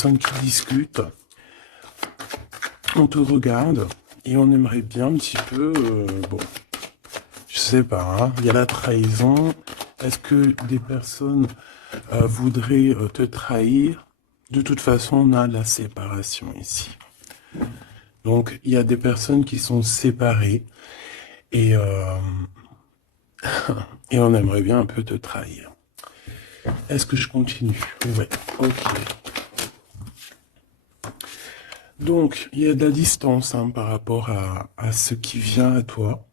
personnes qui discutent, on te regarde et on aimerait bien un petit peu, bon, je sais pas, hein, il y a la trahison. Est-ce que des personnes voudraient te trahir? De toute façon, on a la séparation ici. Donc, il y a des personnes qui sont séparées et, et on aimerait bien un peu te trahir. Est-ce que je continue? Ouais, ok. Donc, il y a de la distance hein, par rapport à ce qui vient à toi.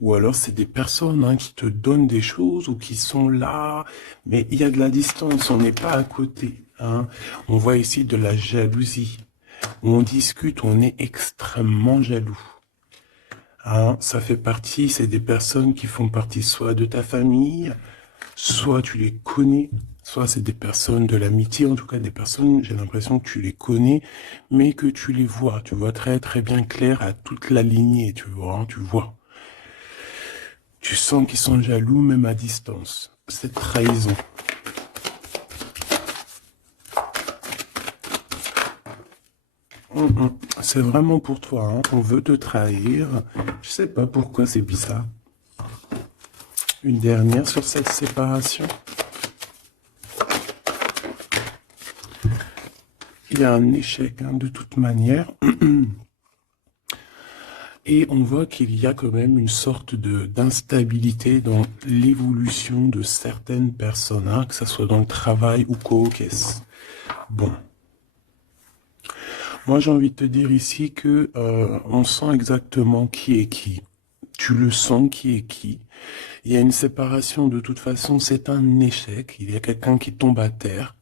Ou alors, c'est des personnes hein, qui te donnent des choses ou qui sont là. Mais il y a de la distance, on n'est pas à côté. Hein. On voit ici de la jalousie. On discute, on est extrêmement jaloux. Hein, ça fait partie, c'est des personnes qui font partie soit de ta famille, soit tu les connais, soit c'est des personnes de l'amitié, en tout cas des personnes, j'ai l'impression que tu les connais, mais que tu les vois, tu vois très très bien clair à toute la lignée, tu vois, hein, tu vois. Tu sens qu'ils sont jaloux même à distance. Cette trahison. C'est vraiment pour toi, hein. On veut te trahir. Je sais pas pourquoi c'est bizarre. Une dernière sur cette séparation. Il y a un échec hein, de toute manière. Et on voit qu'il y a quand même une sorte d'instabilité dans l'évolution de certaines personnes, hein, que ce soit dans le travail ou qu'est-ce. Bon. Moi, j'ai envie de te dire ici que on sent exactement qui est qui. Tu le sens qui est qui. Il y a une séparation de toute façon, c'est un échec. Il y a quelqu'un qui tombe à terre.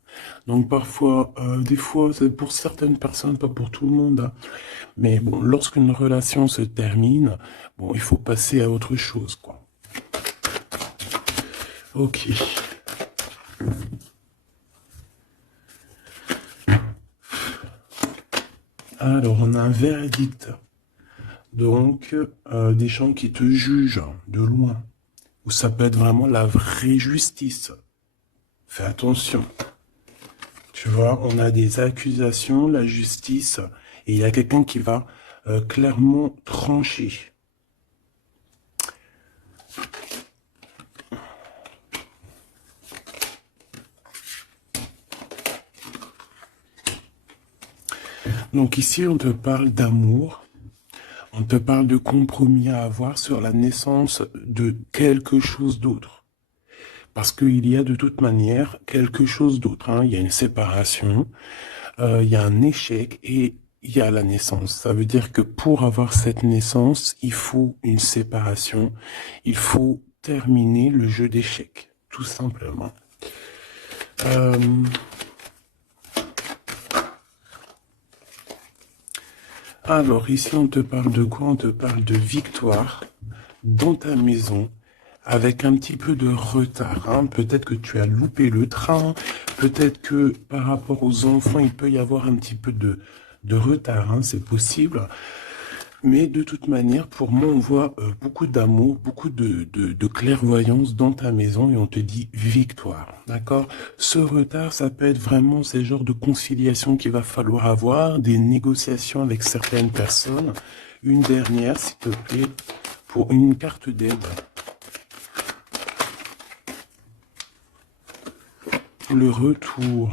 Donc parfois, des fois, c'est pour certaines personnes, pas pour tout le monde. Hein. Mais bon, lorsqu'une relation se termine, bon, il faut passer à autre chose, quoi. Ok. Alors, on a un verdict. Donc, des gens qui te jugent de loin. Ou ça peut être vraiment la vraie justice. Fais attention. Tu vois, on a des accusations, la justice, et il y a quelqu'un qui va clairement trancher. Donc ici, on te parle d'amour, on te parle de compromis à avoir sur la naissance de quelque chose d'autre. Parce qu'il y a de toute manière quelque chose d'autre. Hein. Il y a une séparation, il y a un échec et il y a la naissance. Ça veut dire que pour avoir cette naissance, il faut une séparation. Il faut terminer le jeu d'échecs, tout simplement. Alors ici, on te parle de quoi? On te parle de victoire dans ta maison, avec un petit peu de retard. Hein. Peut-être que tu as loupé le train, peut-être que par rapport aux enfants, il peut y avoir un petit peu de retard, hein, c'est possible. Mais de toute manière, pour moi, on voit beaucoup d'amour, beaucoup de clairvoyance dans ta maison et on te dit victoire, d'accord? Ce retard, ça peut être vraiment ces genres de conciliation qu'il va falloir avoir, des négociations avec certaines personnes. Une dernière, s'il te plaît, pour une carte d'aide. Le retour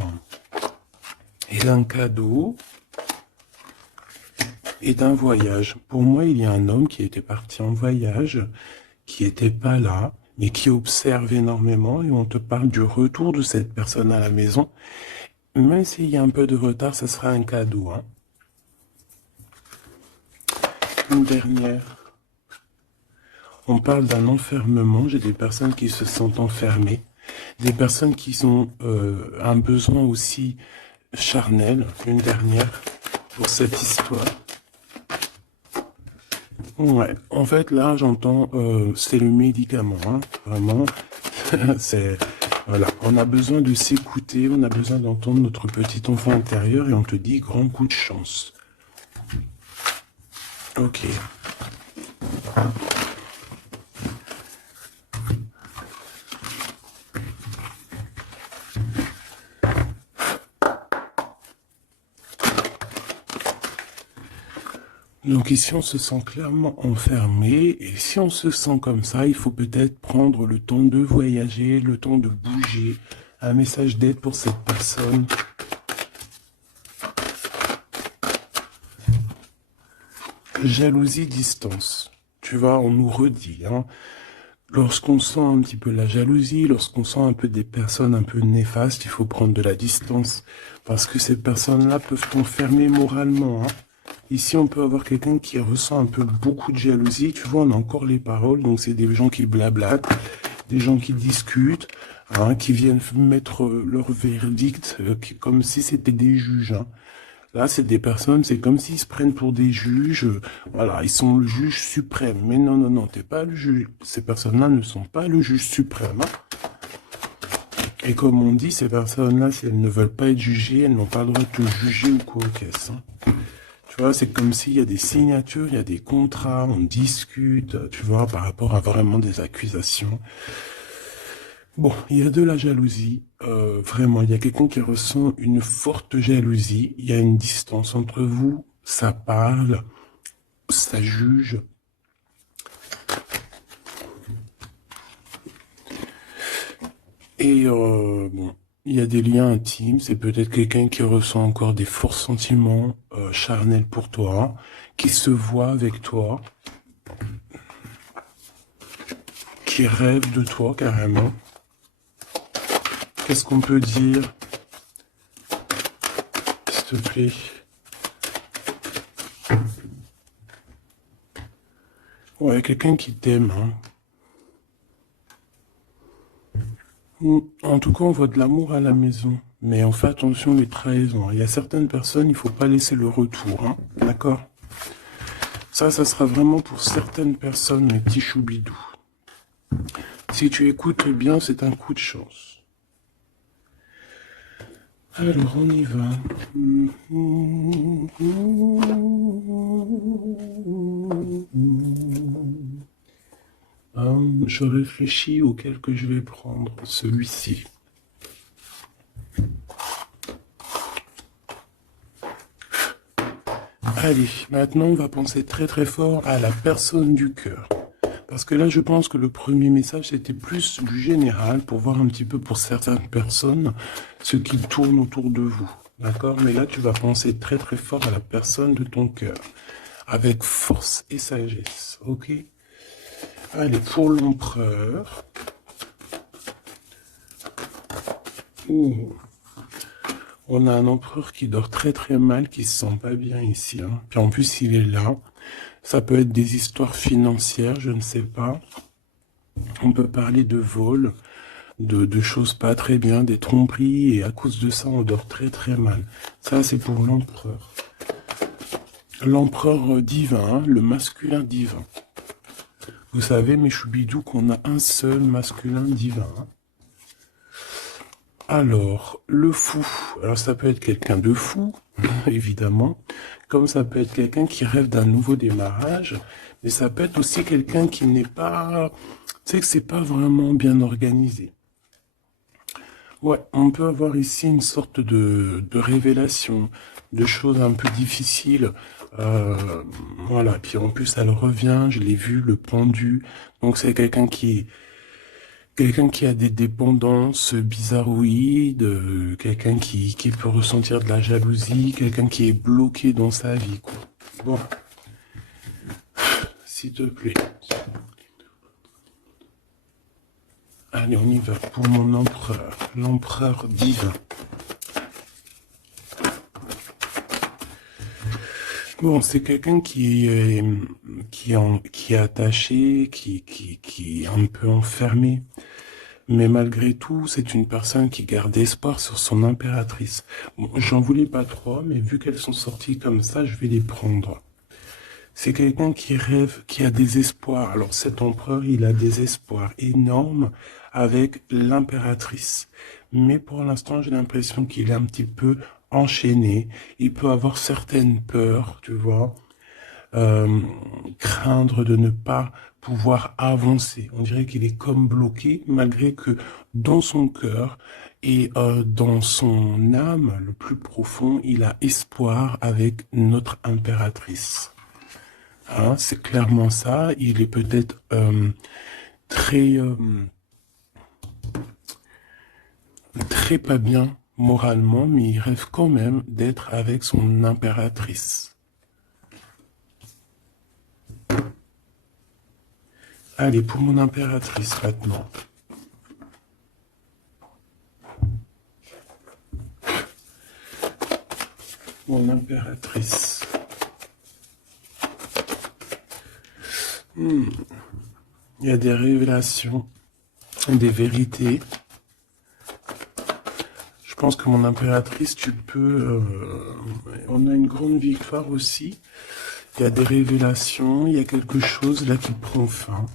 et d'un cadeau et d'un voyage. Pour moi, il y a un homme qui était parti en voyage, qui était pas là, mais qui observe énormément et on te parle du retour de cette personne à la maison. Même s'il y a un peu de retard, ce sera un cadeau. Hein. Une dernière. On parle d'un enfermement. J'ai des personnes qui se sentent enfermées. Des personnes qui ont un besoin aussi charnel. Une dernière pour cette histoire. Ouais, en fait, là, j'entends, c'est le médicament, hein, vraiment. C'est, voilà, on a besoin de s'écouter, on a besoin d'entendre notre petit enfant intérieur et on te dit grand coup de chance. Ok. Donc ici, on se sent clairement enfermé, et si on se sent comme ça, il faut peut-être prendre le temps de voyager, le temps de bouger. Un message d'aide pour cette personne. Jalousie, distance. Tu vois, on nous redit, hein. Lorsqu'on sent un petit peu la jalousie, lorsqu'on sent un peu des personnes un peu néfastes, il faut prendre de la distance. Parce que ces personnes-là peuvent t'enfermer moralement, hein. Ici, on peut avoir quelqu'un qui ressent un peu beaucoup de jalousie. Tu vois, on a encore les paroles. Donc, c'est des gens qui blablatent, des gens qui discutent, hein, qui viennent mettre leur verdict comme si c'était des juges, hein. Là, c'est des personnes, c'est comme s'ils se prennent pour des juges. Voilà, ils sont le juge suprême. Mais non, non, non, t'es pas le juge. Ces personnes-là ne sont pas le juge suprême, hein. Et comme on dit, ces personnes-là, si elles ne veulent pas être jugées, elles n'ont pas le droit de te juger ou quoi qu'est-ce, hein. Tu vois, c'est comme s'il y a des signatures, il y a des contrats, on discute, tu vois, par rapport à vraiment des accusations. Bon, il y a de la jalousie, vraiment, il y a quelqu'un qui ressent une forte jalousie, il y a une distance entre vous, ça parle, ça juge. Et bon, il y a des liens intimes, c'est peut-être quelqu'un qui ressent encore des forts sentiments charnels pour toi, qui se voit avec toi, qui rêve de toi carrément. Qu'est-ce qu'on peut dire, s'il te plaît? Ouais, quelqu'un qui t'aime, hein. En tout cas, on voit de l'amour à la maison. Mais on fait attention les trahisons. Il y a certaines personnes, il faut pas laisser le retour, hein. D'accord? Ça sera vraiment pour certaines personnes, mes petits choubidous. Si tu écoutes bien, c'est un coup de chance. Alors, on y va. Je réfléchis auquel que je vais prendre. Celui-ci. Allez, maintenant on va penser très très fort à la personne du cœur. Parce que là, je pense que le premier message, c'était plus du général pour voir un petit peu pour certaines personnes ce qui tourne autour de vous. D'accord? Mais là, tu vas penser très très fort à la personne de ton cœur. Avec force et sagesse. Ok? Allez, pour l'empereur. Ouh. On a un empereur qui dort très très mal, qui se sent pas bien ici, hein. Puis en plus, il est là. Ça peut être des histoires financières, je ne sais pas. On peut parler de vol, de choses pas très bien, des tromperies, et à cause de ça, on dort très très mal. Ça, c'est pour l'empereur. L'empereur divin, hein, le masculin divin. Vous savez, mes choubidous, qu'on a un seul masculin divin, hein. Alors, le fou. Alors, ça peut être quelqu'un de fou, évidemment, comme ça peut être quelqu'un qui rêve d'un nouveau démarrage, mais ça peut être aussi quelqu'un qui n'est pas... Tu sais que c'est pas vraiment bien organisé. Ouais, on peut avoir ici une sorte de révélation, de choses un peu difficiles. Voilà, puis en plus, elle revient, je l'ai vu, le pendu. Donc, c'est quelqu'un qui a des dépendances bizarroïdes, quelqu'un qui peut ressentir de la jalousie, quelqu'un qui est bloqué dans sa vie, quoi. Bon, s'il te plaît. Allez, on y va pour mon empereur, l'empereur divin. Bon, c'est quelqu'un qui est attaché, qui est un peu enfermé. Mais malgré tout, c'est une personne qui garde espoir sur son impératrice. Bon, j'en voulais pas trop, mais vu qu'elles sont sorties comme ça, je vais les prendre. C'est quelqu'un qui rêve, qui a des espoirs. Alors cet empereur, il a des espoirs énormes avec l'impératrice. Mais pour l'instant, j'ai l'impression qu'il est un petit peu enchaîné. Il peut avoir certaines peurs, tu vois, craindre de ne pas pouvoir avancer. On dirait qu'il est comme bloqué, malgré que dans son cœur et dans son âme, le plus profond, il a espoir avec notre impératrice. Hein, c'est clairement ça. Il est peut-être très pas bien moralement, mais il rêve quand même d'être avec son impératrice. Allez, pour mon impératrice maintenant. Mon impératrice. Il y a des révélations, des vérités. Je pense que mon impératrice, tu peux... on a une grande victoire aussi. Il y a des révélations, il y a quelque chose là qui prend fin.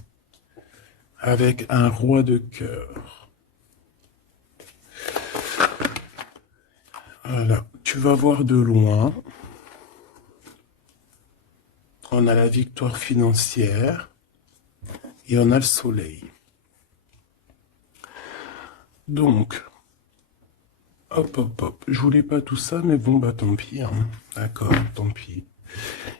Avec un roi de cœur. Voilà, tu vas voir de loin. On a la victoire financière et on a le soleil. Donc, hop, hop, hop. Je voulais pas tout ça, mais bon, bah tant pis. Hein. D'accord, tant pis.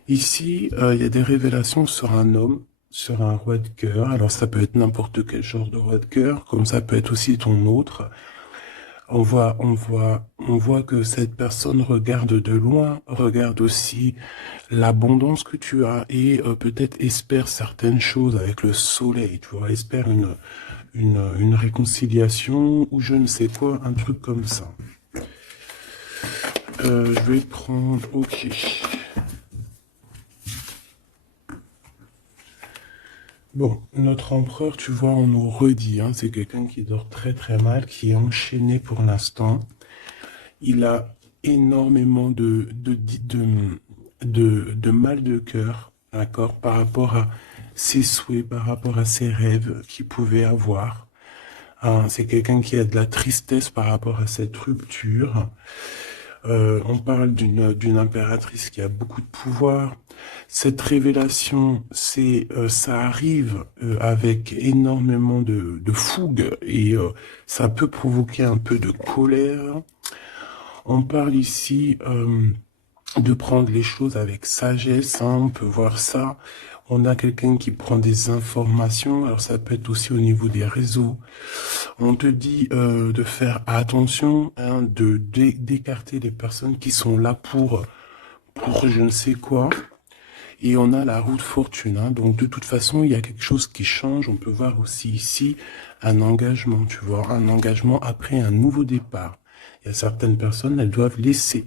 Ici, il y a des révélations sur un homme, sur un roi de cœur. Alors, ça peut être n'importe quel genre de roi de cœur, comme ça peut être aussi ton autre. On voit que cette personne regarde de loin, regarde aussi l'abondance que tu as et peut-être espère certaines choses avec le soleil, tu vois, espère une réconciliation ou je ne sais quoi, un truc comme ça. Je vais prendre, ok. Bon, notre empereur, tu vois, on nous redit, hein, c'est quelqu'un qui dort très très mal, qui est enchaîné pour l'instant. Il a énormément de mal de cœur, d'accord, par rapport à ses souhaits, par rapport à ses rêves qu'il pouvait avoir. Hein, c'est quelqu'un qui a de la tristesse par rapport à cette rupture. On parle d'une impératrice qui a beaucoup de pouvoir. Cette révélation, ça arrive avec énormément de fougue et ça peut provoquer un peu de colère. On parle ici de prendre les choses avec sagesse, hein, on peut voir ça. On a quelqu'un qui prend des informations, alors ça peut être aussi au niveau des réseaux. On te dit de faire attention, hein, d'écarter les personnes qui sont là pour je ne sais quoi. Et on a la roue de fortune, hein, donc de toute façon, il y a quelque chose qui change. On peut voir aussi ici un engagement, tu vois, un engagement après un nouveau départ. Il y a certaines personnes, elles doivent laisser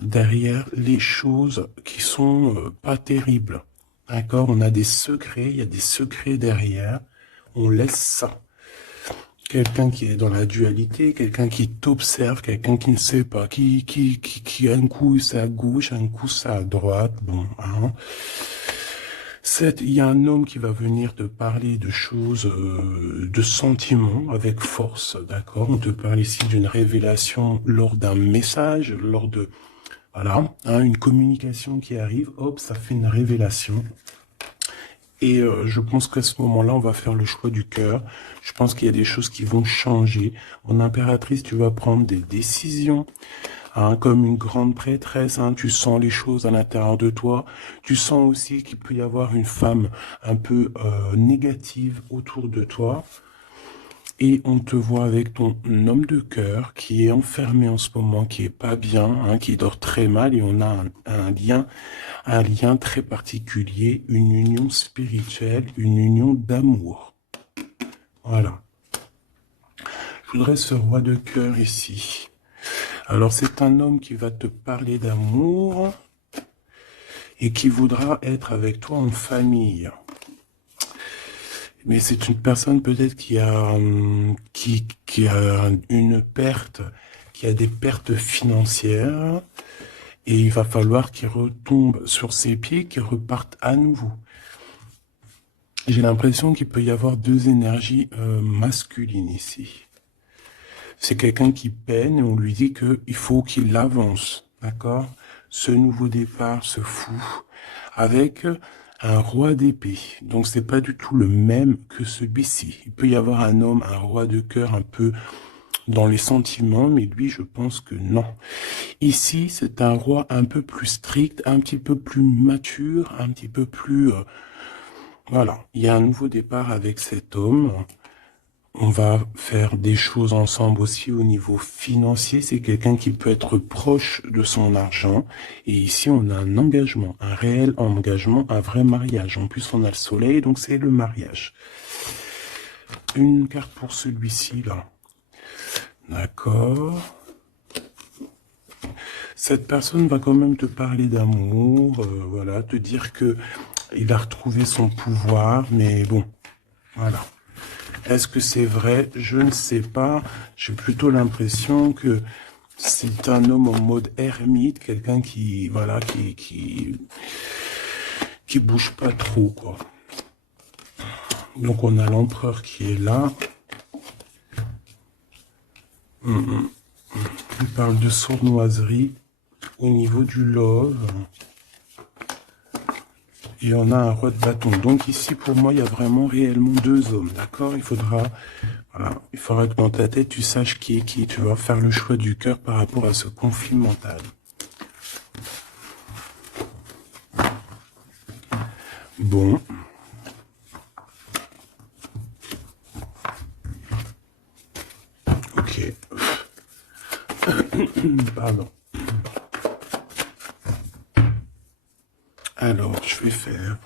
derrière les choses qui sont pas terribles. D'accord? On a des secrets, il y a des secrets derrière. On laisse ça. Quelqu'un qui est dans la dualité, quelqu'un qui t'observe, quelqu'un qui ne sait pas, qui un coup c'est à gauche, un coup c'est à droite, bon, hein. Il y a un homme qui va venir te parler de choses, de sentiments avec force, d'accord? On te parle ici d'une révélation lors d'un message, lors de, voilà, hein, une communication qui arrive, hop, ça fait une révélation. Et je pense qu'à ce moment-là, on va faire le choix du cœur. Je pense qu'il y a des choses qui vont changer. Mon impératrice, tu vas prendre des décisions. Hein, comme une grande prêtresse, hein, tu sens les choses à l'intérieur de toi. Tu sens aussi qu'il peut y avoir une femme un peu négative autour de toi. Et on te voit avec ton homme de cœur qui est enfermé en ce moment, qui est pas bien, hein, qui dort très mal. Et on a un lien très particulier, une union spirituelle, une union d'amour. Voilà. Je voudrais ce roi de cœur ici. Alors c'est un homme qui va te parler d'amour et qui voudra être avec toi en famille. Mais c'est une personne peut-être qui a une perte, qui a des pertes financières et il va falloir qu'il retombe sur ses pieds, qu'il reparte à nouveau. J'ai l'impression qu'il peut y avoir deux énergies masculines ici. C'est quelqu'un qui peine et on lui dit qu'il faut qu'il avance, d'accord? Ce nouveau départ se fout avec un roi d'épée. Donc c'est pas du tout le même que celui-ci. Il peut y avoir un homme, un roi de cœur un peu dans les sentiments, mais lui, je pense que non. Ici, c'est un roi un peu plus strict, un petit peu plus mature, un petit peu plus... voilà, il y a un nouveau départ avec cet homme. On va faire des choses ensemble aussi au niveau financier. C'est quelqu'un qui peut être proche de son argent. Et ici, on a un engagement, un réel engagement, un vrai mariage. En plus, on a le soleil, donc c'est le mariage. Une carte pour celui-ci, là. D'accord. Cette personne va quand même te parler d'amour, voilà, te dire que il a retrouvé son pouvoir, mais bon, voilà. Est-ce que c'est vrai? Je ne sais pas. J'ai plutôt l'impression que c'est un homme en mode ermite, quelqu'un qui, voilà, qui bouge pas trop, quoi. Donc on a l'empereur qui est là. Il parle de sournoiserie au niveau du love. Et on a un roi de bâton. Donc ici, pour moi, il y a vraiment réellement deux hommes, d'accord? Il faudra que dans ta tête, tu saches qui est qui. Tu vas faire le choix du cœur par rapport à ce conflit mental. Bon. Ok. Pardon. Alors, je vais faire...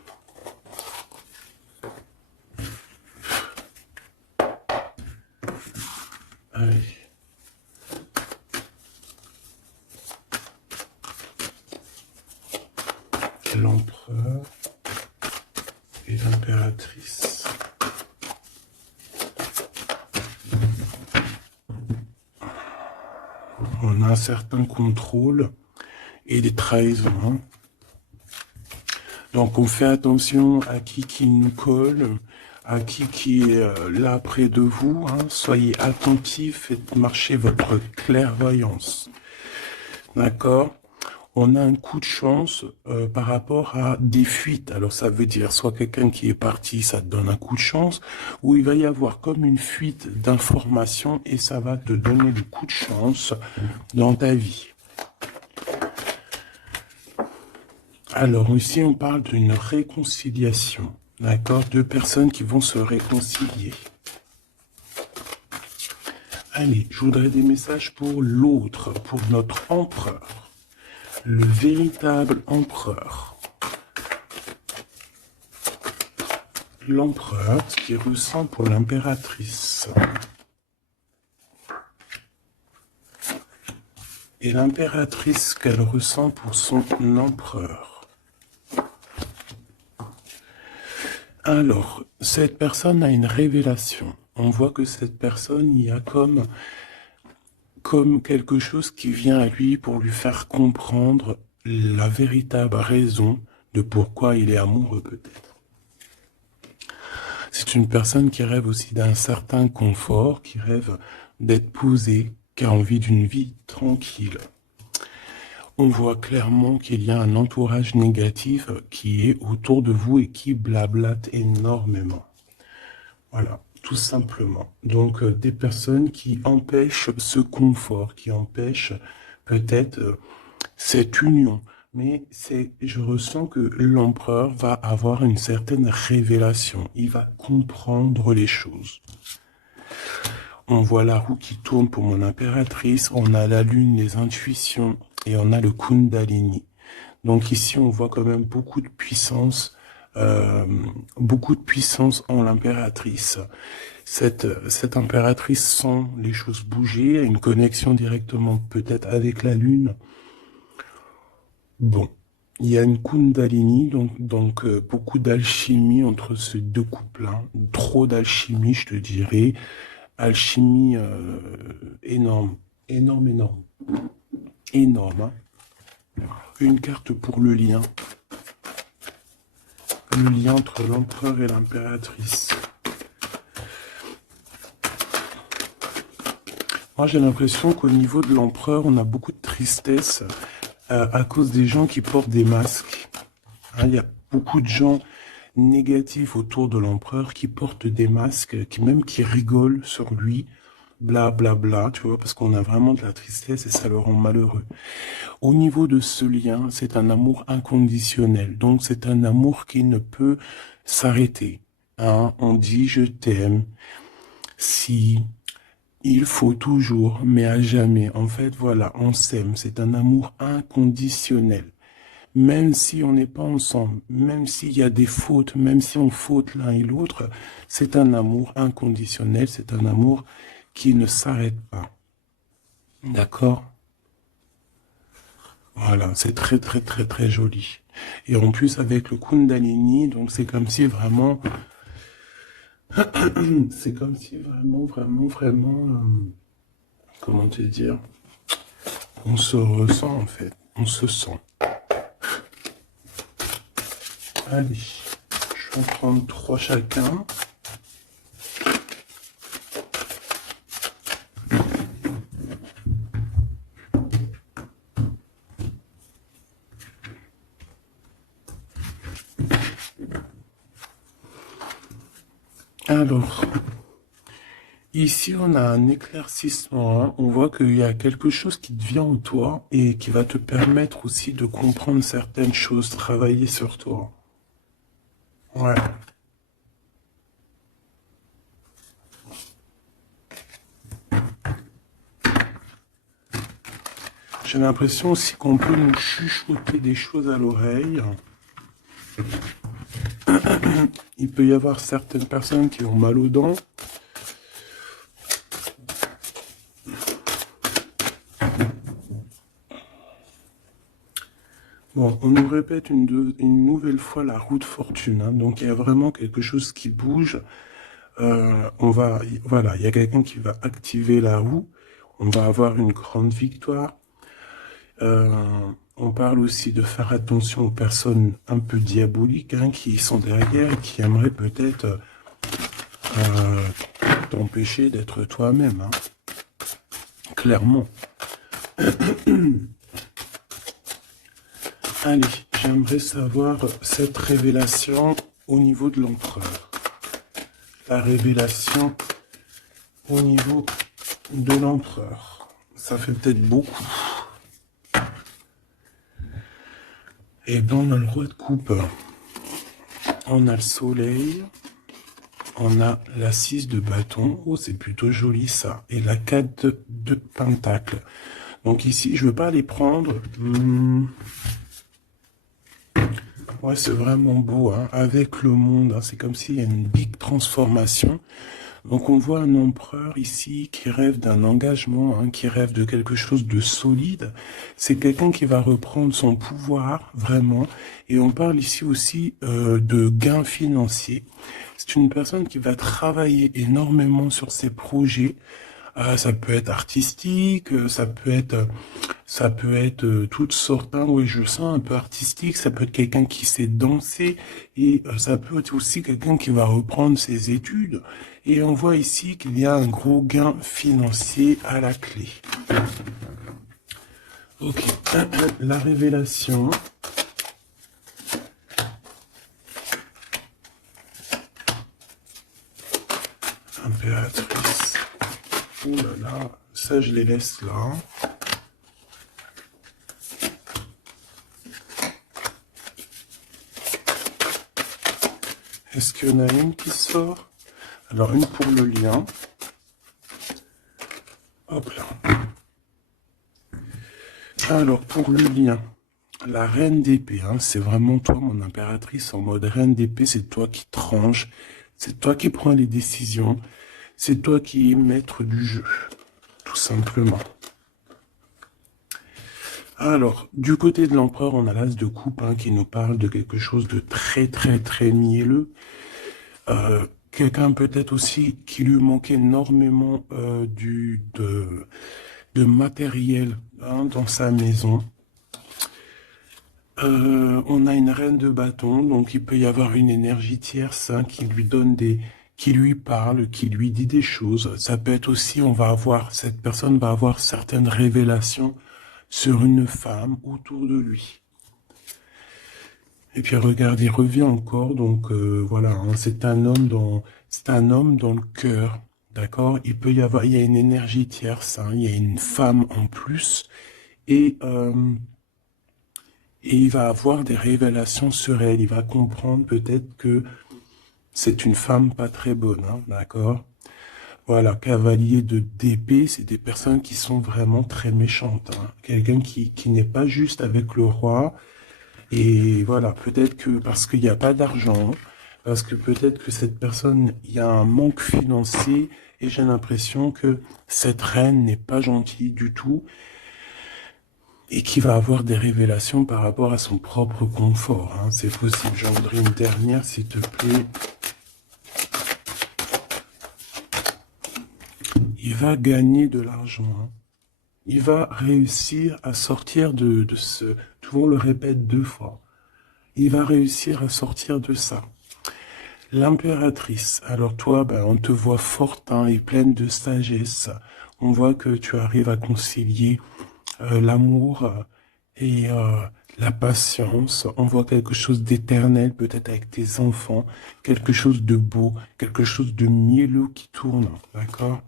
Allez. L'empereur et l'impératrice. On a un certain contrôle et des trahisons. Donc on fait attention à qui nous colle, à qui est là près de vous. Soyez attentifs, faites marcher votre clairvoyance. D'accord? On a un coup de chance par rapport à des fuites. Alors ça veut dire soit quelqu'un qui est parti, ça te donne un coup de chance, ou il va y avoir comme une fuite d'informations et ça va te donner le coup de chance dans ta vie. Alors ici on parle d'une réconciliation, d'accord? Deux personnes qui vont se réconcilier. Allez, je voudrais des messages pour l'autre, pour notre empereur. Le véritable empereur. L'empereur, ce qu'il ressent pour l'impératrice. Et l'impératrice, ce qu'elle ressent pour son empereur. Alors, cette personne a une révélation. On voit que cette personne, il y a comme quelque chose qui vient à lui pour lui faire comprendre la véritable raison de pourquoi il est amoureux peut-être. C'est une personne qui rêve aussi d'un certain confort, qui rêve d'être posée, qui a envie d'une vie tranquille. On voit clairement qu'il y a un entourage négatif qui est autour de vous et qui blablate énormément. Voilà, tout simplement. Donc, des personnes qui empêchent ce confort, qui empêchent peut-être cette union. Mais je ressens que l'empereur va avoir une certaine révélation. Il va comprendre les choses. On voit la roue qui tourne pour mon impératrice. On a la lune, les intuitions. Et on a le Kundalini. Donc ici, on voit quand même beaucoup de puissance en l'impératrice. Cette impératrice sent les choses bouger, a une connexion directement peut-être avec la lune. Bon, il y a une Kundalini, donc beaucoup d'alchimie entre ces deux couples. Trop d'alchimie, je te dirais. Alchimie énorme. Énorme. Une carte pour le lien. Le lien entre l'empereur et l'impératrice. Moi, j'ai l'impression qu'au niveau de l'empereur, on a beaucoup de tristesse à cause des gens qui portent des masques. Il y a beaucoup de gens négatifs autour de l'empereur qui portent des masques, qui rigolent sur lui. bla bla bla, tu vois, parce qu'on a vraiment de la tristesse et ça le rend malheureux. Au niveau de ce lien, c'est un amour inconditionnel, donc c'est un amour qui ne peut s'arrêter. Hein, on dit je t'aime si il faut toujours, mais à jamais. En fait, voilà, on s'aime. C'est un amour inconditionnel. Même si on n'est pas ensemble, même s'il y a des fautes, même si on faute l'un et l'autre, c'est un amour inconditionnel. C'est un amour qui ne s'arrête pas. D'accord? Voilà, c'est très très très très joli. Et en plus avec le Kundalini, donc c'est comme si vraiment, c'est comme si vraiment vraiment vraiment, comment te dire, on se ressent en fait, on se sent. Allez, je vais en prendre 3 chacun. Alors, ici on a un éclaircissement, hein. On voit qu'il y a quelque chose qui devient en toi et qui va te permettre aussi de comprendre certaines choses, travailler sur toi. Ouais. J'ai l'impression aussi qu'on peut nous chuchoter des choses à l'oreille. Il peut y avoir certaines personnes qui ont mal aux dents. Bon, on nous répète une nouvelle fois la roue de fortune, hein. Donc il y a vraiment quelque chose qui bouge. Voilà, il y a quelqu'un qui va activer la roue. On va avoir une grande victoire. On parle aussi de faire attention aux personnes un peu diaboliques, hein, qui sont derrière et qui aimeraient peut-être t'empêcher d'être toi-même, hein. Clairement. Allez, j'aimerais savoir cette révélation au niveau de l'empereur. La révélation au niveau de l'empereur. Ça fait peut-être beaucoup. Et bien, on a le roi de coupe. On a le soleil. On a la 6 de bâton. Oh, c'est plutôt joli ça. Et la 4 de pentacle. Donc ici, je ne veux pas les prendre. Ouais, c'est vraiment beau, hein. Avec le monde, hein. C'est comme s'il y a une big transformation. Donc on voit un empereur ici qui rêve d'un engagement, hein, qui rêve de quelque chose de solide. C'est quelqu'un qui va reprendre son pouvoir, vraiment. Et on parle ici aussi de gains financiers. C'est une personne qui va travailler énormément sur ses projets. Ça peut être artistique, ça peut être toutes sortes, hein. Oui, je sens un peu artistique. Ça peut être quelqu'un qui sait danser et ça peut être aussi quelqu'un qui va reprendre ses études. Et on voit ici qu'il y a un gros gain financier à la clé. Ok, la révélation. Impératrice. Oh là là, ça je les laisse là. Est-ce qu'il y en a une qui sort? Alors une pour le lien. Hop là. Alors pour le lien, la reine d'épée, hein, c'est vraiment toi mon impératrice en mode reine d'épée, c'est toi qui tranche, c'est toi qui prends les décisions, c'est toi qui es maître du jeu, tout simplement. Alors, du côté de l'empereur, on a l'as de coupe, hein, qui nous parle de quelque chose de très très très mielleux. Quelqu'un peut-être aussi qui lui manquait énormément de matériel, hein, dans sa maison. On a une reine de bâton, donc il peut y avoir une énergie tierce, hein, qui lui donne qui lui parle, qui lui dit des choses. Ça peut être aussi, cette personne va avoir certaines révélations sur une femme autour de lui. Et puis regarde, il revient encore, donc voilà, hein, c'est un homme dans le cœur. D'accord? Il y a une énergie tierce, hein, il y a une femme en plus, et, euh, et il va avoir des révélations sur elle. Il va comprendre peut-être que c'est une femme pas très bonne, hein, d'accord? Voilà, cavalier de d'épée, c'est des personnes qui sont vraiment très méchantes, hein. Quelqu'un qui n'est pas juste avec le roi. Et voilà, peut-être que parce qu'il n'y a pas d'argent, parce que peut-être que cette personne, il y a un manque financier, et j'ai l'impression que cette reine n'est pas gentille du tout, et qui va avoir des révélations par rapport à son propre confort, hein. C'est possible. J'en voudrais une dernière, s'il te plaît. Il va gagner de l'argent, hein. Il va réussir à sortir de ce... Tout le monde le répète 2 fois. Il va réussir à sortir de ça. L'impératrice. Alors toi, ben, on te voit forte, hein, et pleine de sagesse. On voit que tu arrives à concilier l'amour et la patience. On voit quelque chose d'éternel, peut-être avec tes enfants, quelque chose de beau, quelque chose de mielleux qui tourne, d'accord?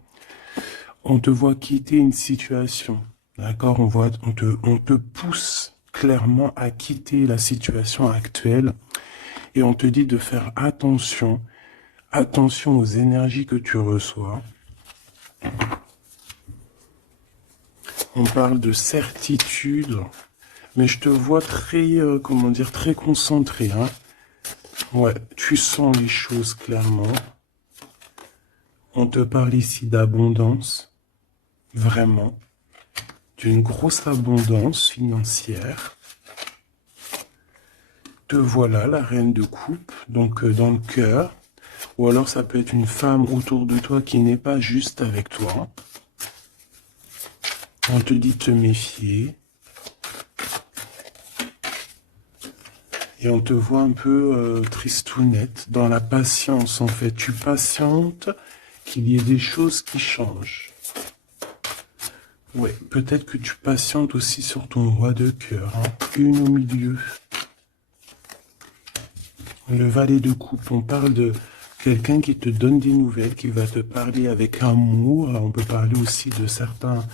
On te voit quitter une situation, d'accord? On te pousse clairement à quitter la situation actuelle et on te dit de faire attention, attention aux énergies que tu reçois. On parle de certitude, mais je te vois très, comment dire, très concentré, hein. Ouais, tu sens les choses clairement. On te parle ici d'abondance, vraiment, d'une grosse abondance financière. Te voilà, la reine de coupe, donc dans le cœur. Ou alors ça peut être une femme autour de toi qui n'est pas juste avec toi. On te dit de te méfier. Et on te voit un peu tristounette, dans la patience en fait. Tu patientes qu'il y ait des choses qui changent. Ouais, peut-être que tu patientes aussi sur ton roi de cœur, hein. Une au milieu. Le valet de coupe, on parle de quelqu'un qui te donne des nouvelles, qui va te parler avec amour. On peut parler aussi de certains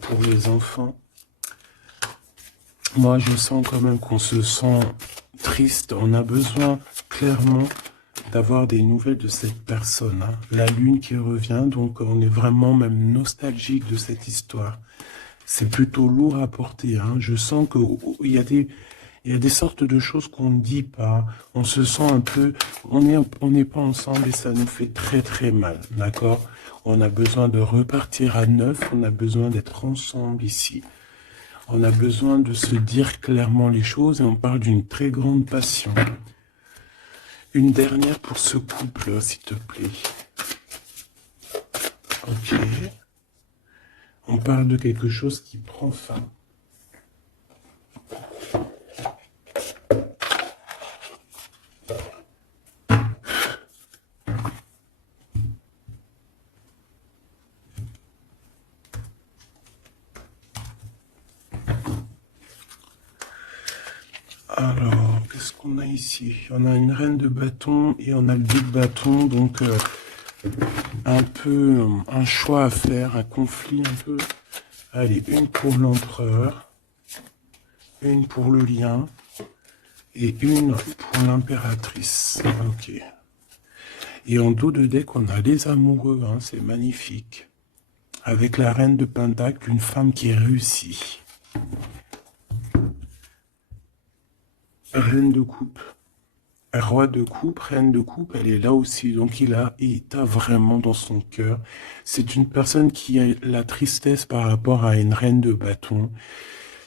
pour les enfants. Moi, je sens quand même qu'on se sent triste. On a besoin clairement d'avoir des nouvelles de cette personne, hein. La lune qui revient, donc on est vraiment même nostalgique de cette histoire. C'est plutôt lourd à porter, hein. Je sens qu'il y a il y a des sortes de choses qu'on ne dit pas. On se sent un peu, on n'est pas ensemble et ça nous fait très très mal, d'accord? On a besoin de repartir à neuf. On a besoin d'être ensemble ici. On a besoin de se dire clairement les choses et on parle d'une très grande passion. Une dernière pour ce couple, s'il te plaît. Ok. On parle de quelque chose qui prend fin. Alors, qu'est-ce qu'on a ici? On a une reine de bâton et on a le 2 de bâton, donc un peu un choix à faire, un conflit un peu. Allez, une pour l'empereur, une pour le lien et une pour l'impératrice. Ok. Et en dos de deck, on a les amoureux, hein, c'est magnifique. Avec la reine de pentacle, une femme qui réussit. Reine de coupe. Roi de coupe, reine de coupe, elle est là aussi. Donc il t'a vraiment dans son cœur. C'est une personne qui a la tristesse par rapport à une reine de bâton.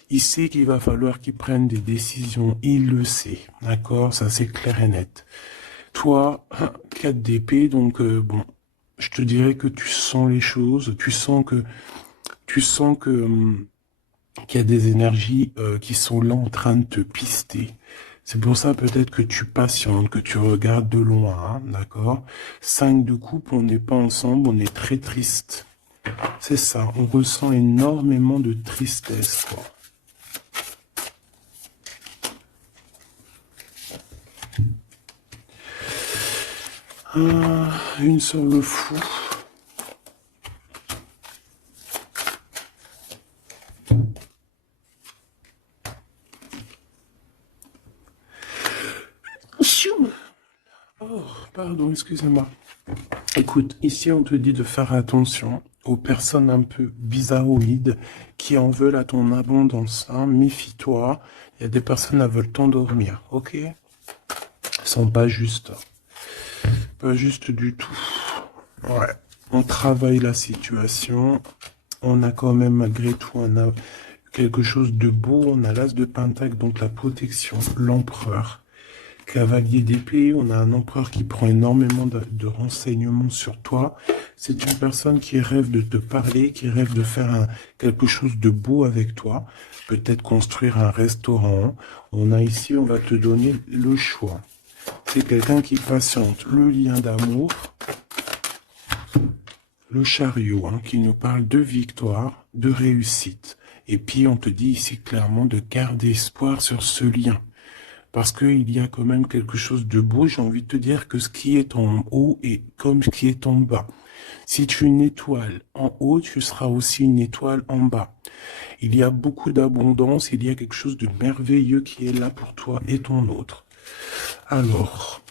Il sait qu'il va falloir qu'il prenne des décisions. Il le sait. D'accord? Ça, c'est clair et net. Toi, 4 d'épée, donc bon, je te dirais que tu sens les choses. Tu sens que qu'il y a des énergies qui sont là en train de te pister. C'est pour ça peut-être que tu patientes, que tu regardes de loin, hein, d'accord? 5 de coupe, on n'est pas ensemble, on est très triste. C'est ça, on ressent énormément de tristesse, quoi. Une sur le fou. Pardon, excusez-moi. Écoute, ici on te dit de faire attention aux personnes un peu bizarroïdes qui en veulent à ton abondance. Hein. Méfie-toi. Il y a des personnes qui veulent t'endormir, ok? Elles sont pas justes. Pas justes du tout. Ouais. On travaille la situation. On a quand même, malgré tout, on a quelque chose de beau. On a l'as de Pentacle, donc la protection, l'empereur. Cavalier d'épée, on a un empereur qui prend énormément de renseignements sur toi. C'est une personne qui rêve de te parler, qui rêve de faire quelque chose de beau avec toi. Peut-être construire un restaurant. On a ici, on va te donner le choix. C'est quelqu'un qui patiente. Le lien d'amour, le chariot, hein, qui nous parle de victoire, de réussite. Et puis, on te dit ici clairement de garder espoir sur ce lien. Parce qu'il y a quand même quelque chose de beau. J'ai envie de te dire que ce qui est en haut est comme ce qui est en bas. Si tu es une étoile en haut, tu seras aussi une étoile en bas. Il y a beaucoup d'abondance, il y a quelque chose de merveilleux qui est là pour toi et ton autre. Alors,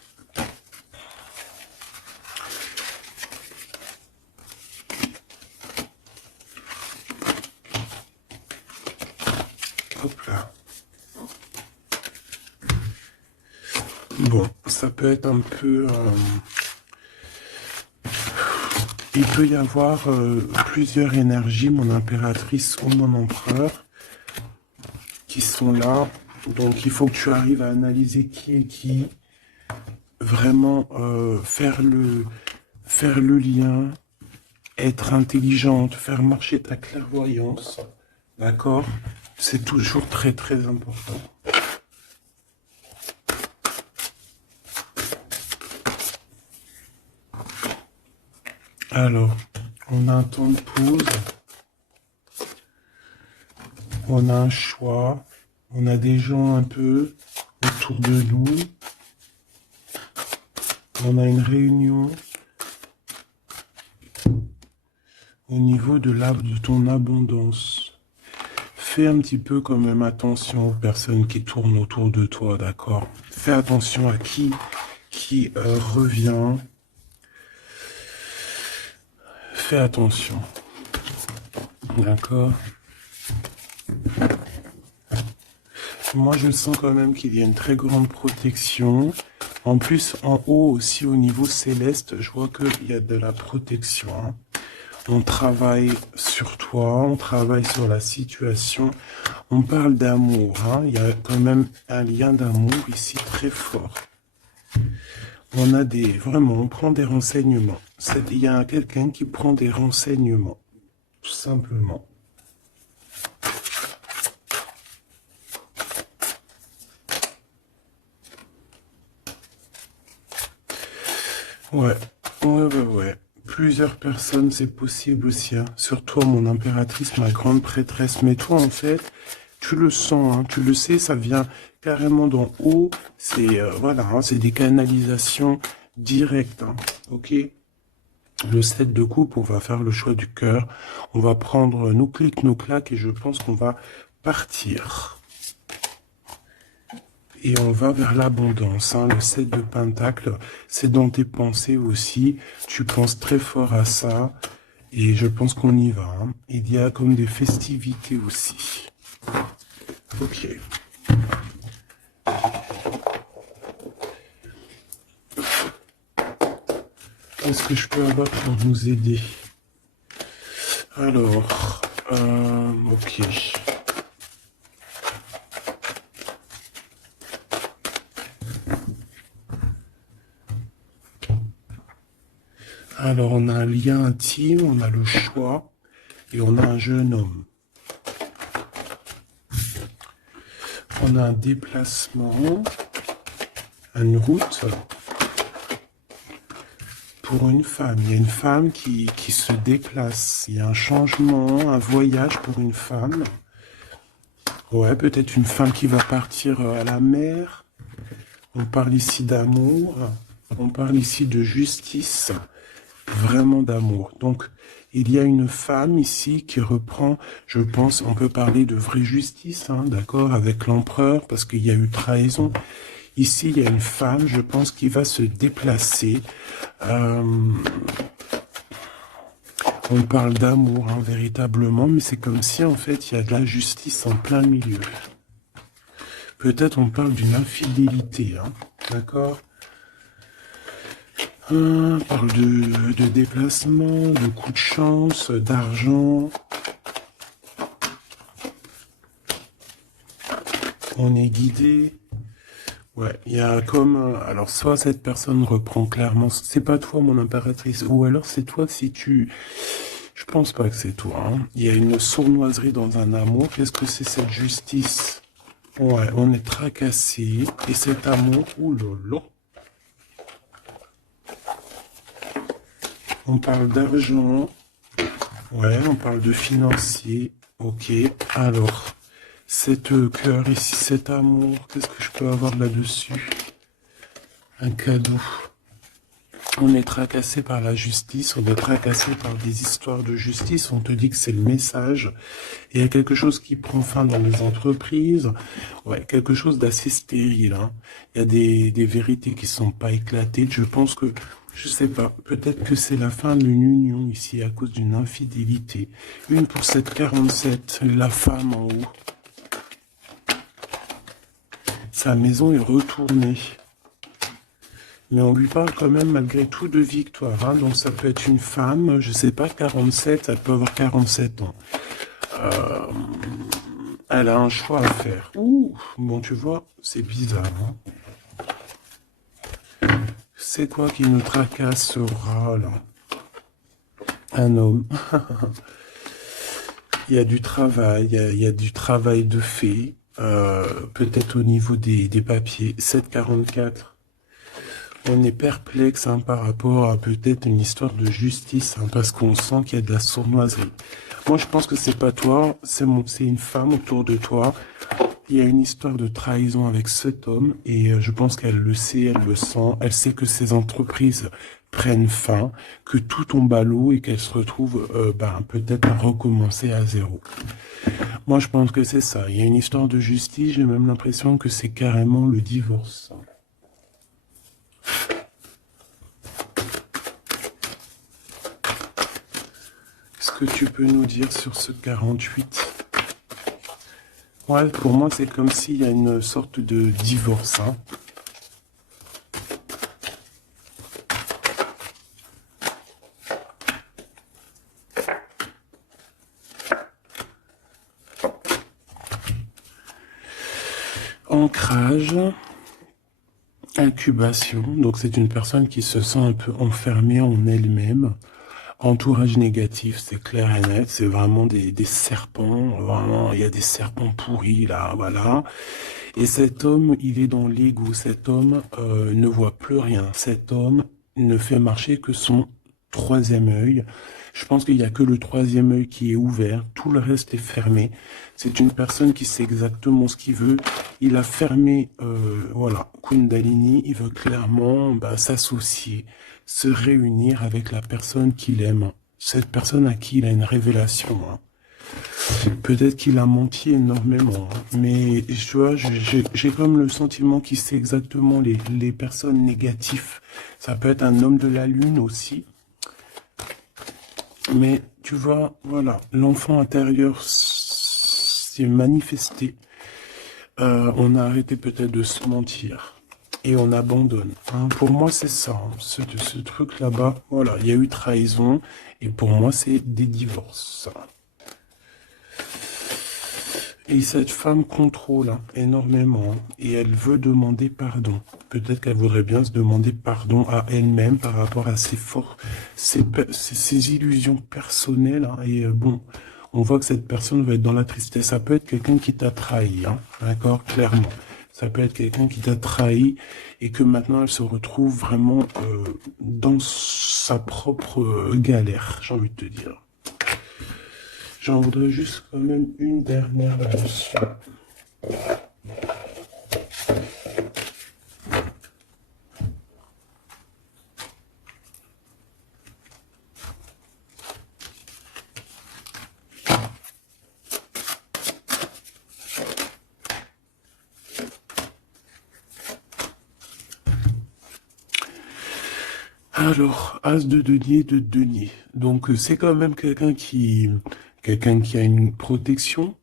hop là. Bon, ça peut être un peu... il peut y avoir plusieurs énergies, mon impératrice ou mon empereur, qui sont là. Donc, il faut que tu arrives à analyser qui est qui. Vraiment faire le lien, être intelligente, faire marcher ta clairvoyance. D'accord? C'est toujours très, très important. Alors, on a un temps de pause, on a un choix, on a des gens un peu autour de nous, on a une réunion au niveau de ton abondance. Fais un petit peu quand même attention aux personnes qui tournent autour de toi, d'accord? Fais attention à qui revient. Fais attention. D'accord? Moi, je sens quand même qu'il y a une très grande protection. En plus, en haut aussi, au niveau céleste, je vois qu'il y a de la protection. Hein. On travaille sur toi, on travaille sur la situation. On parle d'amour. Hein. Il y a quand même un lien d'amour ici très fort. On a vraiment, on prend des renseignements. Il y a quelqu'un qui prend des renseignements, tout simplement. Ouais. Plusieurs personnes, c'est possible aussi. Hein. Sur toi, mon impératrice, ma grande prêtresse. Mais toi, en fait, tu le sens, hein, tu le sais, ça vient carrément d'en haut. C'est voilà, hein, c'est des canalisations directes. Hein, ok? Le 7 de coupe, on va faire le choix du cœur. On va prendre nos clics, nos claques et je pense qu'on va partir. Et on va vers l'abondance. Hein. Le 7 de pentacle, c'est dans tes pensées aussi. Tu penses très fort à ça. Et je pense qu'on y va. Hein. Il y a comme des festivités aussi. Ok. Qu'est-ce que je peux avoir pour nous aider? Alors, ok. Alors, on a un lien intime, on a le choix et on a un jeune homme. On a un déplacement, une route pour une femme. Il y a une femme qui se déplace. Il y a un changement, un voyage pour une femme. Ouais, peut-être une femme qui va partir à la mer. On parle ici d'amour. On parle ici de justice. Vraiment d'amour. Donc, il y a une femme ici qui reprend, je pense, on peut parler de vraie justice, hein, d'accord, avec l'empereur, parce qu'il y a eu trahison. Ici, il y a une femme, je pense, qui va se déplacer. Euh, on parle d'amour, hein, véritablement, mais c'est comme si, en fait, il y a de la justice en plein milieu. Peut-être on parle d'une infidélité, hein, d'accord? On parle de déplacement, de coup de chance, d'argent. On est guidé. Ouais, il y a comme... alors, soit cette personne reprend clairement... C'est pas toi, mon impératrice. Ou alors, c'est toi si tu... Je pense pas que c'est toi. Hein. Il y a une sournoiserie dans un amour. Qu'est-ce que c'est cette justice? Ouais, on est tracassé. Et cet amour... Ouh là là. On parle d'argent. Ouais, on parle de financier. Ok, alors... Cette cœur ici, cet amour, qu'est-ce que je peux avoir là-dessus? Un cadeau. On est tracassé par la justice, on est tracassé par des histoires de justice, on te dit que c'est le message. Et il y a quelque chose qui prend fin dans les entreprises, ouais, quelque chose d'assez stérile. Hein. Il y a des vérités qui sont pas éclatées. Je pense que, je sais pas, peut-être que c'est la fin d'une union ici à cause d'une infidélité. Une pour cette 47, la femme en haut. Sa maison est retournée. Mais on lui parle quand même malgré tout de victoire. Hein. Donc ça peut être une femme, je sais pas, 47, elle peut avoir 47 ans. Euh, elle a un choix à faire. Ouh, bon tu vois, c'est bizarre. Hein. C'est quoi qui nous tracassera là? Un homme. Il y a du travail, il y a du travail de fait. Peut-être au niveau des papiers. 744. On est perplexe hein, par rapport à peut-être une histoire de justice, hein, parce qu'on sent qu'il y a de la sournoiserie. Moi, je pense que c'est pas toi, c'est une femme autour de toi. Il y a une histoire de trahison avec cet homme, et je pense qu'elle le sait, elle le sent. Elle sait que ces entreprises prennent fin, que tout tombe à l'eau et qu'elle se retrouve peut-être à recommencer à zéro. Moi, je pense que c'est ça. Il y a une histoire de justice, j'ai même l'impression que c'est carrément le divorce. Qu'est-ce que tu peux nous dire sur ce 48? Ouais, pour moi, c'est comme s'il y a une sorte de divorce. Hein. Ancrage, incubation. Donc, c'est une personne qui se sent un peu enfermée en elle-même. Entourage négatif, c'est clair et net, c'est vraiment des serpents, vraiment, il y a des serpents pourris là, voilà. Et cet homme, il est dans l'ego, cet homme ne voit plus rien, cet homme ne fait marcher que son troisième œil. Je pense qu'il n'y a que le troisième œil qui est ouvert, tout le reste est fermé. C'est une personne qui sait exactement ce qu'il veut. Il a fermé, voilà, Kundalini, il veut clairement s'associer, se réunir avec la personne qu'il aime. Cette personne à qui il a une révélation. Hein. Peut-être qu'il a menti énormément, hein. Mais tu vois, j'ai comme le sentiment qu'il sait exactement les personnes négatives. Ça peut être un homme de la lune aussi. Mais tu vois, voilà, l'enfant intérieur s'est manifesté. On a arrêté peut-être de se mentir. Et on abandonne. Hein. Pour moi, c'est ça. Hein. Ce truc là-bas, voilà, il y a eu trahison. Et pour moi, c'est des divorces. Et cette femme contrôle hein, énormément. Hein, et elle veut demander pardon. Peut-être qu'elle voudrait bien se demander pardon à elle-même par rapport à ses illusions personnelles. Hein, et bon, on voit que cette personne va être dans la tristesse. Ça peut être quelqu'un qui t'a trahi. Hein, d'accord, clairement. Ça peut être quelqu'un qui t'a trahi et que maintenant elle se retrouve vraiment dans sa propre galère, j'ai envie de te dire. J'en voudrais juste quand même une dernière là-dessus. Alors, As de denier, de denier. Donc, c'est quand même quelqu'un qui a une protection,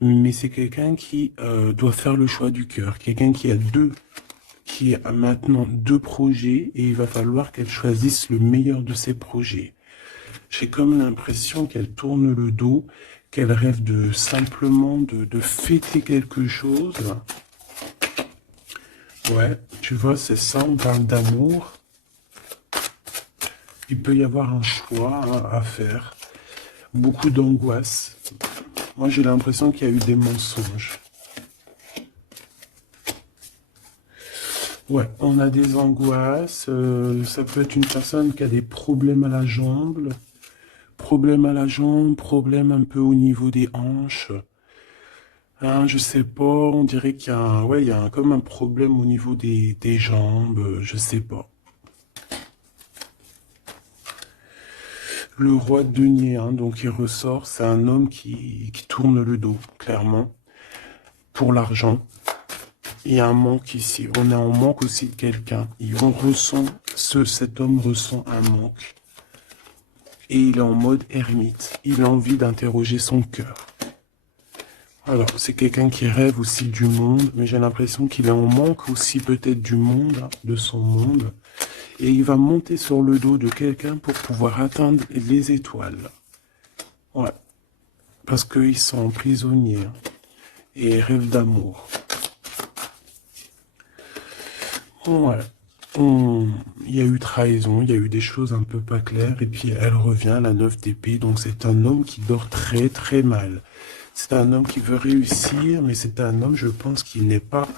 mais c'est quelqu'un qui doit faire le choix du cœur. Quelqu'un qui a maintenant deux projets et il va falloir qu'elle choisisse le meilleur de ses projets. J'ai comme l'impression qu'elle tourne le dos, qu'elle rêve de simplement de fêter quelque chose. Ouais, tu vois, c'est ça, on parle d'amour. Il peut y avoir un choix à faire, beaucoup d'angoisse. Moi, j'ai l'impression qu'il y a eu des mensonges. Ouais, on a des angoisses. Ça peut être une personne qui a des problèmes à la jambe, problèmes un peu au niveau des hanches. Hein, je sais pas, on dirait qu'il y a ouais, il y a comme un problème au niveau des jambes, je sais pas. Le roi de denier, hein, donc il ressort, c'est un homme qui tourne le dos, clairement, pour l'argent. Il y a un manque ici, on est en manque aussi de quelqu'un. Cet homme ressent un manque. Et il est en mode ermite, il a envie d'interroger son cœur. Alors, c'est quelqu'un qui rêve aussi du monde, mais j'ai l'impression qu'il est en manque aussi peut-être du monde, hein, de son monde. Et il va monter sur le dos de quelqu'un pour pouvoir atteindre les étoiles. Ouais, parce qu'ils sont prisonniers hein, et rêvent d'amour. Ouais. Il y a eu trahison, il y a eu des choses un peu pas claires, et puis elle revient, la 9 d'épée, donc c'est un homme qui dort très très mal. C'est un homme qui veut réussir, mais c'est un homme, je pense, qui n'est pas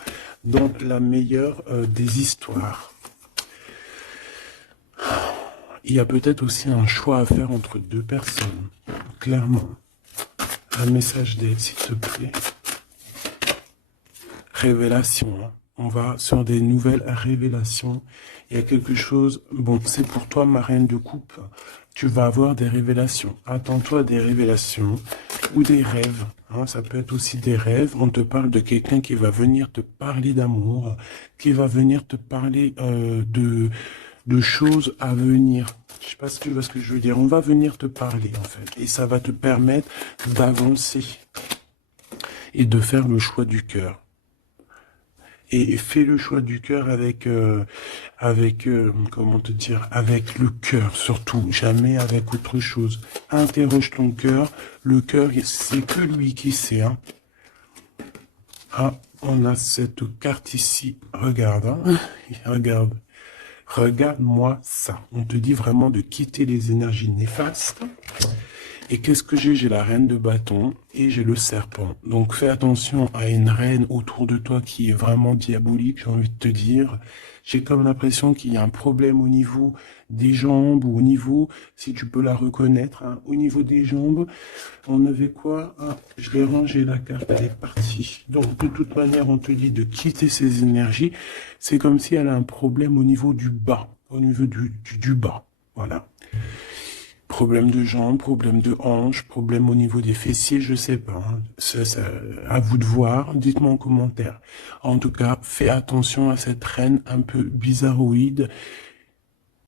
dans la meilleure des histoires. Il y a peut-être aussi un choix à faire entre deux personnes, clairement. Un message d'aide, s'il te plaît. Révélation, hein. On va sur des nouvelles révélations. Il y a quelque chose, bon, c'est pour toi, ma reine de coupe. Tu vas avoir des révélations. Attends-toi à des révélations ou des rêves. Hein, ça peut être aussi des rêves. On te parle de quelqu'un qui va venir te parler d'amour, qui va venir te parler de choses à venir. Je sais pas si tu vois ce que je veux dire. On va venir te parler, en fait. Et ça va te permettre d'avancer et de faire le choix du cœur. Et fais le choix du cœur comment te dire, avec le cœur surtout, jamais avec autre chose. Interroge ton cœur. Le cœur, c'est que lui qui sait. Hein. Ah, on a cette carte ici. Regarde, hein. Regarde. Regarde-moi ça. On te dit vraiment de quitter les énergies néfastes. Et qu'est-ce que j'ai? J'ai la reine de bâton et j'ai le serpent. Donc fais attention à une reine autour de toi qui est vraiment diabolique, j'ai envie de te dire. J'ai comme l'impression qu'il y a un problème au niveau des jambes ou au niveau, si tu peux la reconnaître, hein, au niveau des jambes. On avait quoi? Ah, je l'ai rangé la carte, elle est partie. Donc de toute manière, on te dit de quitter ces énergies. C'est comme si elle a un problème au niveau du bas, au niveau du bas. Voilà. Problème de jambes, problème de hanches, problème au niveau des fessiers, je sais pas. Hein. À vous de voir, dites-moi en commentaire. En tout cas, fais attention à cette reine un peu bizarroïde